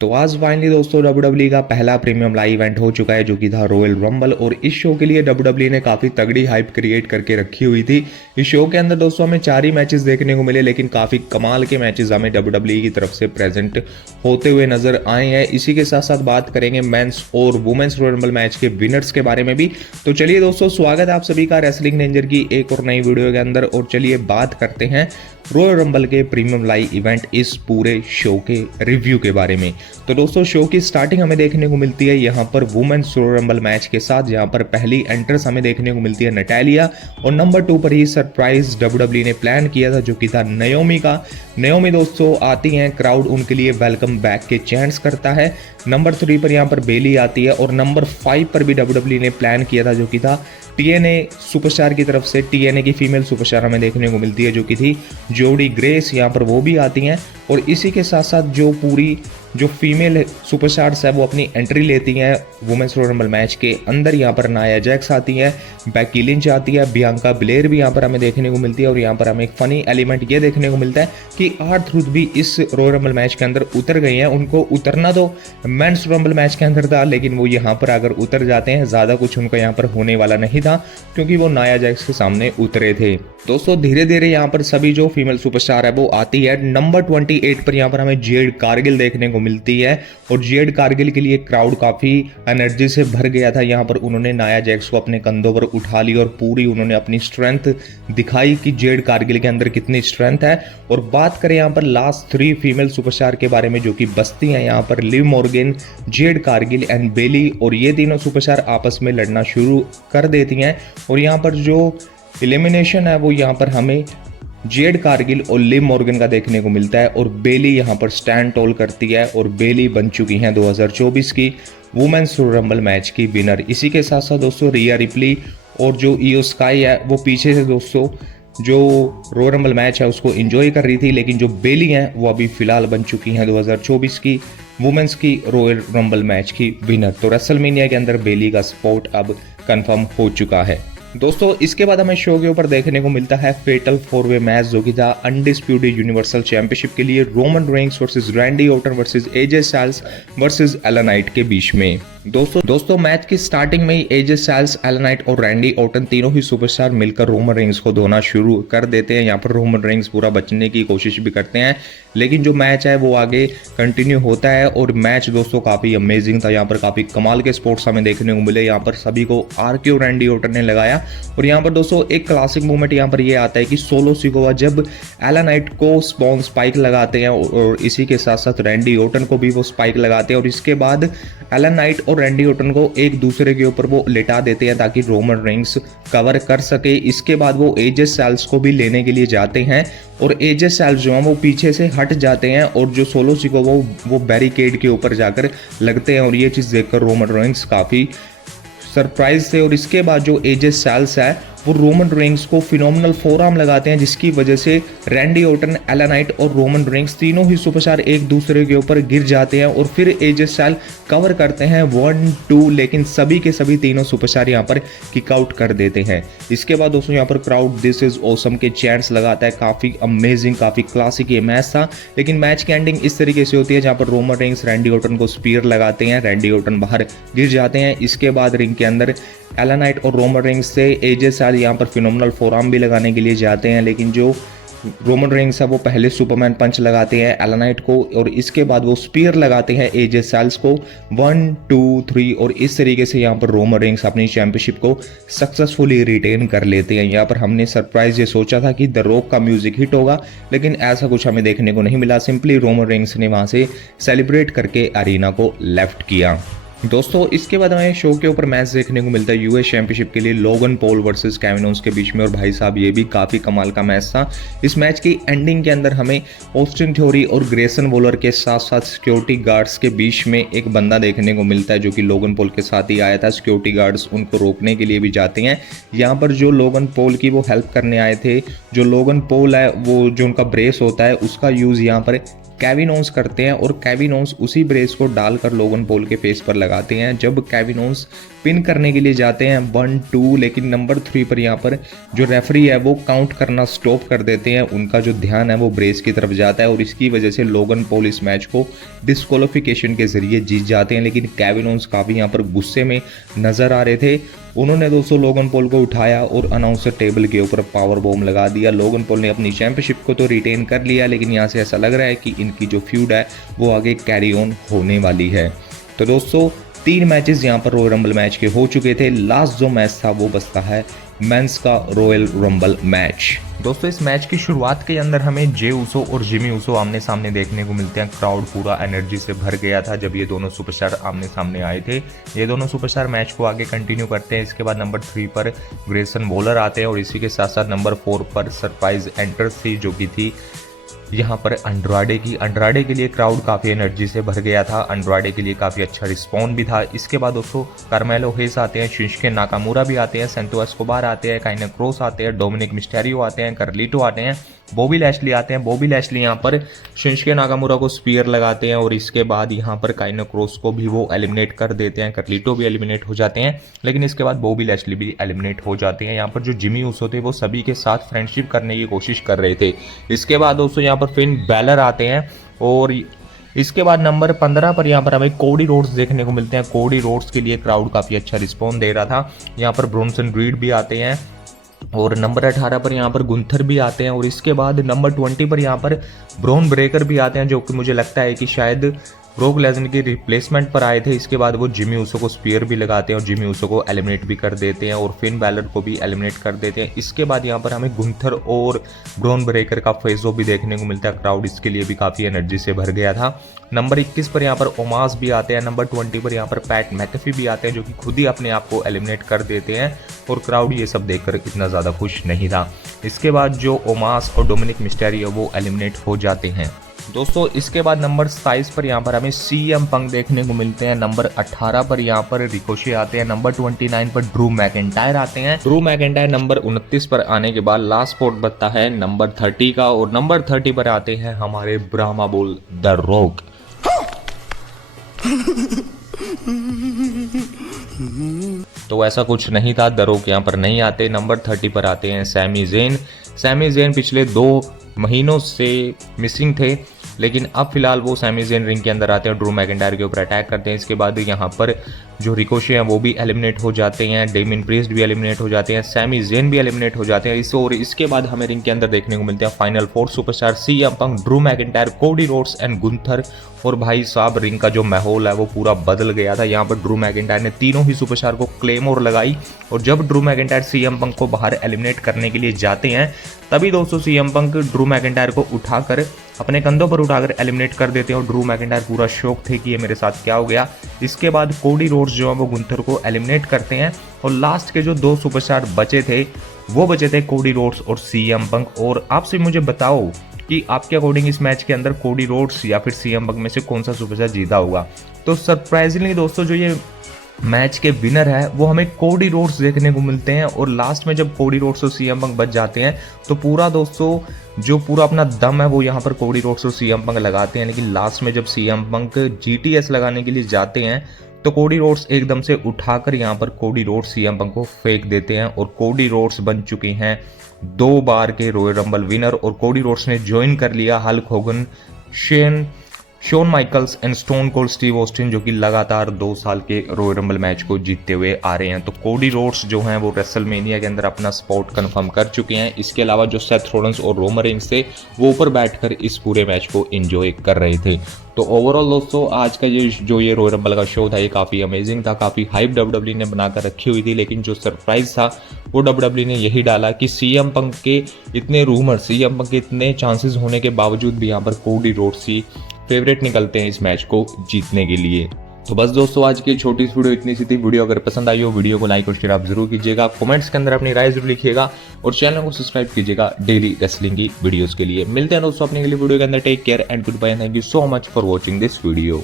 तो आज फाइनली दोस्तों WWE का पहला प्रीमियम लाइव इवेंट हो चुका है जो कि था रॉयल रंबल। और इस शो के लिए WWE ने काफ़ी तगड़ी हाइप क्रिएट करके रखी हुई थी। इस शो के अंदर दोस्तों हमें 4 ही मैचेस देखने को मिले, लेकिन काफ़ी कमाल के मैचेस हमें WWE की तरफ से प्रेजेंट होते हुए नजर आए हैं। इसी के साथ साथ बात करेंगे मेंस और वुमेन्स रॉयल रंबल मैच के विनर्स के बारे में भी। तो चलिए दोस्तों, स्वागत है आप सभी का रेसलिंग नेंजर की एक और नई वीडियो के अंदर। और चलिए बात करते हैं रॉयल रंबल के प्रीमियम लाइव इवेंट इस पूरे शो के रिव्यू के बारे में। तो दोस्तों, शो की स्टार्टिंग हमें देखने को मिलती है यहाँ पर वुमेन्स रॉयल रंबल मैच के साथ, जहाँ पर पहली एंट्रेंस हमें देखने को मिलती है नटालिया। और नंबर 2 पर ही सरप्राइज WWE ने प्लान किया था जो कि था नयोमी का। नयोमी दोस्तों आती हैं, क्राउड उनके लिए वेलकम बैक के चैंट्स करता है। नंबर 3 पर यहाँ पर बेली आती है। और नंबर 5 पर भी WWE ने प्लान किया था जो कि था TNA सुपरस्टार की तरफ से। TNA की फीमेल सुपरस्टार हमें देखने को मिलती है जो कि थी जोडी ग्रेस, यहाँ पर वो भी आती हैं। और इसी के साथ साथ जो फीमेल सुपरस्टार्स है वो अपनी एंट्री लेती हैं वुमेन्स रॉयल रंबल मैच के अंदर। यहाँ पर नाया जैक्स आती है, बेकी लिंच आती है, बियांका ब्लेयर भी यहाँ पर हमें देखने को मिलती है। और यहाँ पर हमें एक फनी एलिमेंट ये देखने को मिलता है कि R-Truth भी इस रॉयल रंबल मैच के अंदर उतर गई हैं। उनको उतरना तो मेंस रंबल मैच के अंदर था, लेकिन वो यहाँ पर अगर उतर जाते हैं ज़्यादा कुछ उनको यहाँ पर होने वाला नहीं था, क्योंकि वो नाया जैक्स के सामने उतरे थे। दोस्तों धीरे धीरे यहाँ पर सभी जो फीमेल सुपरस्टार है वो आती है। नंबर 28 पर यहाँ पर हमें जेड कारगिल देखने को मिलती है। और जेड कारगिल के लिए क्राउड काफी एनर्जी से भर गया था। यहाँ पर उन्होंने नाया जैक्स को अपने कंधों पर उठा लिया और पूरी उन्होंने अपनी स्ट्रेंथ दिखाई कि जेड कारगिल के अंदर कितनी स्ट्रेंथ है। और बात करें यहाँ पर लास्ट 3 फीमेल सुपरस्टार के बारे में जो कि बसती हैं यहाँ पर Liv Morgan, Jade Cargill and Bayley. और ये तीनों सुपरस्टार आपस में लड़ना शुरू कर देती हैं। और यहाँ पर जो एलिमिनेशन है वो यहाँ पर हमें जेड कारगिल और लिव मॉर्गन का देखने को मिलता है। और बेली यहाँ पर स्टैंड टॉल करती है और बेली बन चुकी हैं 2024 की वुमेन्स रंबल मैच की विनर। इसी के साथ साथ दोस्तों रिया रिप्ली और जो ईओ स्काई है वो पीछे से दोस्तों जो रॉयल रंबल मैच है उसको एंजॉय कर रही थी, लेकिन जो बेली हैं वो अभी फिलहाल बन चुकी हैं 2024 की वुमेन्स की रॉयल रंबल मैच की विनर। तो रेसलमेनिया के अंदर बेली का स्पॉट अब कंफर्म हो चुका है। दोस्तों इसके बाद हमें शो के ऊपर देखने को मिलता है फेटल 4-वे मैच जो कि था अनडिस्प्यूटेड यूनिवर्सल चैंपियनशिप के लिए Roman Reigns versus Randy Orton versus AJ styles versus एला नाइट के बीच में। दोस्तों मैच की स्टार्टिंग में ही AJ स्टाइल्स, एला नाइट और रैंडी ऑर्टन तीनों ही सुपरस्टार मिलकर रोमन रेंस को धोना शुरू कर देते हैं। यहाँ पर रोमन रेंस पूरा बचने की कोशिश भी करते हैं, लेकिन जो मैच है वो आगे कंटिन्यू होता है। और मैच दोस्तों काफी अमेजिंग था। यहाँ पर काफी कमाल के स्पोर्ट्स हमें देखने को मिले। यहाँ पर सभी को RKO रैंडी ऑर्टन ने लगाया। और यहाँ पर दोस्तों एक क्लासिक मूवमेंट यहाँ पर ये आता है कि सोलो सिकोवा जब एला नाइट को स्पॉन स्पाइक लगाते हैं और इसी के साथ साथ रैंडी ऑर्टन को भी वो स्पाइक लगाते हैं। और इसके बाद एला नाइट और रैंडी ऑर्टन को एक दूसरे के ऊपर वो लिटा देते हैं ताकि रोमन रेंस कवर कर सके। इसके बाद वो AJ स्टाइल्स को भी लेने के लिए जाते हैं और AJ स्टाइल्स जो हैं वो पीछे से हट जाते हैं और जो सोलो सिकोवा वो बैरिकेड के ऊपर जाकर लगते हैं। और ये चीज़ देखकर रोमन रेंस काफ़ी सरप्राइज थे। और इसके बाद जो AJ स्टाइल्स है वो रोमन रेंस को फिनोमिनल फोरआर्म लगाते हैं, जिसकी वजह से रैंडी ऑर्टन, एला नाइट और रोमन रेंस तीनों ही सुपरस्टार एक दूसरे के ऊपर गिर जाते हैं। और फिर AJ स्टाइल कवर करते हैं 1-2, लेकिन सभी के सभी तीनों सुपरस्टार यहाँ पर किक आउट कर देते हैं। इसके बाद दोस्तों यहाँ पर क्राउड दिस इज ऑसम के चैंट्स लगाता है। काफ़ी अमेजिंग, काफ़ी क्लासिक ये मैच था। लेकिन मैच की एंडिंग इस तरीके से होती है जहाँ पर रोमन रेंस रैंडी ऑर्टन को स्पीयर लगाते हैं, रैंडी ऑर्टन बाहर गिर जाते हैं। इसके बाद रिंग के अंदर एला नाइट और रोमन रेंस से AJ स्टाइल यहाँ पर फिनोमिनल फोरआर्म भी लगाने के लिए जाते हैं, लेकिन जो रोमन रेंस है वो पहले सुपरमैन पंच लगाते हैं एला नाइट को और इसके बाद वो स्पीयर लगाते हैं AJ स्टाइल्स को 1, 2, 3। और इस तरीके से यहाँ पर रोमन रेंस अपनी चैंपियनशिप को सक्सेसफुली रिटेन कर लेते हैं। यहाँ पर हमने सरप्राइज ये सोचा था कि द रॉक का म्यूजिक हिट होगा, लेकिन ऐसा कुछ हमें देखने को नहीं मिला। सिंपली रोमन रेंस ने वहाँ से सेलिब्रेट करके अरीना को लेफ्ट किया। दोस्तों इसके बाद हमें शो के ऊपर मैच देखने को मिलता है US चैंपियनशिप के लिए Logan Paul versus Kevin ons के बीच में। और भाई साहब ये भी काफ़ी कमाल का मैच था। इस मैच की एंडिंग के अंदर हमें ऑस्टिन थ्योरी और ग्रेसन वॉलर के साथ साथ सिक्योरिटी गार्ड्स के बीच में एक बंदा देखने को मिलता है जो कि लोगन पॉल के साथ ही आया था। सिक्योरिटी गार्ड्स उनको रोकने के लिए भी जाते हैं। यहाँ पर जो लोगन पॉल की वो हेल्प करने आए थे, जो लोगन पॉल है वो जो उनका ब्रेस होता है उसका यूज़ यहाँ पर केविन ओन्स करते हैं और केविन ओन्स उसी ब्रेस को डालकर लोगन पॉल के फेस पर लगाते हैं। जब केविन ओन्स पिन करने के लिए जाते हैं 1 2, लेकिन नंबर 3 पर यहाँ पर जो रेफरी है वो काउंट करना स्टॉप कर देते हैं। उनका जो ध्यान है वो ब्रेस की तरफ जाता है और इसकी वजह से लोगन पॉल इस मैच को डिस्क्वालिफिकेशन के जरिए जीत जाते हैं। लेकिन केविन ओन्स काफ़ी यहाँ पर गुस्से में नजर आ रहे थे। उन्होंने दोस्तों लोगन पॉल को उठाया और अनाउंसर टेबल के ऊपर पावर बॉम्ब लगा दिया। लोगन पॉल ने अपनी चैंपियनशिप को तो रिटेन कर लिया, लेकिन यहाँ से ऐसा लग रहा है कि इनकी जो फ्यूड है वो आगे कैरी ऑन होने वाली है। तो दोस्तों 3 मैचेस यहाँ पर रॉयल रंबल मैच के हो चुके थे। लास्ट जो मैच था वो बचता है मेंस का रॉयल रंबल मैच। दोस्तों इस मैच की शुरुआत के अंदर हमें जे ऊसो और जिमी ऊसो आमने सामने देखने को मिलते हैं। क्राउड पूरा एनर्जी से भर गया था जब ये दोनों सुपरस्टार आमने सामने आए थे। ये दोनों सुपरस्टार मैच को आगे कंटिन्यू करते हैं। इसके बाद नंबर 3 पर ग्रेसन वॉलर आते हैं और इसी के साथ साथ नंबर 4 पर सरप्राइज एंट्रेंस थी जो कि थी यहाँ पर अंड्राडे के लिए क्राउड काफ़ी एनर्जी से भर गया था। अंड्राडे के लिए काफ़ी अच्छा रिस्पॉन्स भी था। इसके बाद दोस्तों कार्मेलो हेस आते हैं, शिंसुके नाकामुरा भी आते हैं, सेंटो एस्कोबार आते हैं, काइना क्रॉस आते हैं, डोमिनिक मिस्टेरियो आते हैं, कार्लिटो आते हैं, बॉबी लैशली आते हैं। बॉबी लैशली यहाँ पर शिंसुके नाकामुरा को स्पीयर लगाते हैं और इसके बाद यहाँ पर काइना क्रॉस को भी वो एलिमिनेट कर देते हैं। कार्लिटो भी एलिमिनेट हो जाते हैं, लेकिन इसके बाद बॉबी लैशली भी एलिमिनेट हो जाते हैं। यहाँ पर जो जिमी ऊसो थे वो सभी के साथ फ्रेंडशिप करने की कोशिश कर रहे थे। इसके बाद दोस्तों यहाँ पर फिन बैलर आते हैं और इसके बाद नंबर 15 पर यहाँ पर हमें कोडी रोड्स देखने को मिलते हैं। कोडी रोड्स के लिए क्राउड काफ़ी अच्छा रिस्पॉन्स दे रहा था। यहाँ पर ब्रोंसन रीड भी आते हैं और नंबर 18 पर यहाँ पर गुंथर भी आते हैं और इसके बाद नंबर 20 पर यहाँ पर ब्रॉन ब्रेकर भी आते हैं, जो कि मुझे लगता है कि शायद ब्रोक लेसनर की रिप्लेसमेंट पर आए थे। इसके बाद वो जिमी ऊसो को स्पीयर भी लगाते हैं और जिमी ऊसो को एलिमिनेट भी कर देते हैं और फिन बैलर को भी एलिमिनेट कर देते हैं। इसके बाद यहाँ पर हमें गुंथर और ब्रॉन ब्रेकर का फेस ऑफ भी देखने को मिलता है। क्राउड इसके लिए भी काफ़ी एनर्जी से भर गया था। नंबर 21 पर यहाँ पर ओमास भी आते हैं। नंबर 20 पर यहाँ पर पैट मैकेफी भी आते हैं, जो कि खुद ही अपने आप को एलिमिनेट कर देते हैं और क्राउड ये सब देखकर इतना ज़्यादा खुश नहीं था। इसके बाद जो ओमास और डोमिनिक मिस्टेरियो वो एलिमिनेट हो जाते हैं। दोस्तों इसके बाद नंबर 27 पर यहाँ पर हमें सीएम पंक देखने को मिलते हैं। नंबर 18 पर यहाँ पर रिकोशे आते हैं। नंबर 29 पर ड्रू मैकिंटायर आते हैं। ड्रू मैकिंटायर नंबर 29 पर आने के बाद लास्ट स्पॉट बनता है नंबर 30 का और नंबर 30 पर आते हैं हमारे ब्राह्मा बुल द रॉक। तो ऐसा कुछ नहीं था, द रॉक यहाँ पर नहीं आते। नंबर 30 पर आते हैं सैमी ज़ेन। सैमी ज़ेन पिछले 2 महीनों से मिसिंग थे, लेकिन अब फिलहाल वो सैमी ज़ेन रिंग के अंदर आते हैं, ड्रू मैकिंटायर के ऊपर अटैक करते हैं। इसके बाद यहाँ पर जो रिकोशे हैं वो भी एलिमिनेट हो जाते हैं, डेमिन प्रीस्ट भी एलिमिनेट हो जाते हैं, सैमी ज़ेन भी एलिमिनेट हो जाते हैं। और इसके बाद हमें रिंग के अंदर देखने को मिलते हैं final 4 superstar CM Punk, Drew McIntyre, Cody Rhodes and Gunther. और भाई साहब रिंग का जो माहौल है वो पूरा बदल गया था। यहाँ पर ड्रू मैकिंटायर ने तीनों ही सुपरस्टार को क्लेमोर लगाई और जब ड्रू मैकिंटायर सीएम पंक को बाहर एलिमिनेट करने के लिए जाते हैं तभी दोस्तों सीएम पंक ड्रू मैकिंटायर को उठाकर अपने कंधों पर उठाकर एलिमिनेट कर देते हैं और ड्रू मैकिंटायर पूरा शौक थे कि ये मेरे साथ क्या हो गया। इसके बाद कोडी रोड्स जो है वो गुंथर को एलिमिनेट करते हैं और लास्ट के जो 2 सुपरस्टार बचे थे वो बचे थे कोडी रोड्स और सीएम पंक। और आपसे मुझे बताओ कि आपके अकॉर्डिंग इस मैच के अंदर कोडी रोड्स या फिर सीएम पंक में से कौन सा सुपरस्टार जीता होगा। तो सरप्राइजिंगली दोस्तों जो ये मैच के विनर है वो हमें कोडी रोड्स देखने को मिलते हैं और लास्ट में जब कोडी रोड्स और सीएम पंक बच जाते हैं तो पूरा दोस्तों जो पूरा अपना दम है वो यहाँ पर कोडी रोड्स और सीएम पंक लगाते हैं। लेकिन लास्ट में जब सीएम पंक जीटीएस लगाने के लिए जाते हैं तो कोडी रोड्स एकदम से उठाकर यहाँ पर कोडी रोड्स सीएम पंक को फेंक देते हैं और कोडी रोड्स बन चुके हैं 2 बार के रॉयल रंबल विनर। और कोडी रोड्स ने ज्वाइन कर लिया Hulk Hogan, Shawn Michaels and Stone Cold Steve Austin, जो कि लगातार 2 साल के रॉयल रंबल मैच को जीतते हुए आ रहे हैं। तो कोडी रोड्स जो हैं वो रेसलमेनिया के अंदर अपना स्पॉट कंफर्म कर चुके हैं। इसके अलावा जो सेथ रॉलिंस और रोमन रेंज थे वो ऊपर बैठकर इस पूरे मैच को एंजॉय कर रहे थे। तो ओवरऑल दोस्तों आज का ये रॉयल रंबल का शो था ये काफ़ी अमेजिंग था, काफ़ी हाइप डब्ल्यूडब्ल्यूई ने बनाकर रखी हुई थी। लेकिन जो सरप्राइज था वो डब्ल्यूडब्ल्यूई ने यही डाला कि सीएम पंक के इतने रूमर, सीएम पंक के इतने चांसेस होने के बावजूद भी यहाँ पर कोडी रोड्स ही फेवरेट निकलते हैं इस मैच को जीतने के लिए। तो बस दोस्तों आज की छोटी सी वीडियो इतनी सी थी। वीडियो अगर पसंद आई हो वीडियो को लाइक और शेयर आप जरूर कीजिएगा, कमेंट्स के अंदर अपनी राय जरूर लिखिएगा और चैनल को सब्सक्राइब कीजिएगा डेली रेसलिंग की वीडियोस के लिए। मिलते हैं दोस्तों अपने के लिए वीडियो के अंदर। Take care and goodbye, thank you so much for watching this video.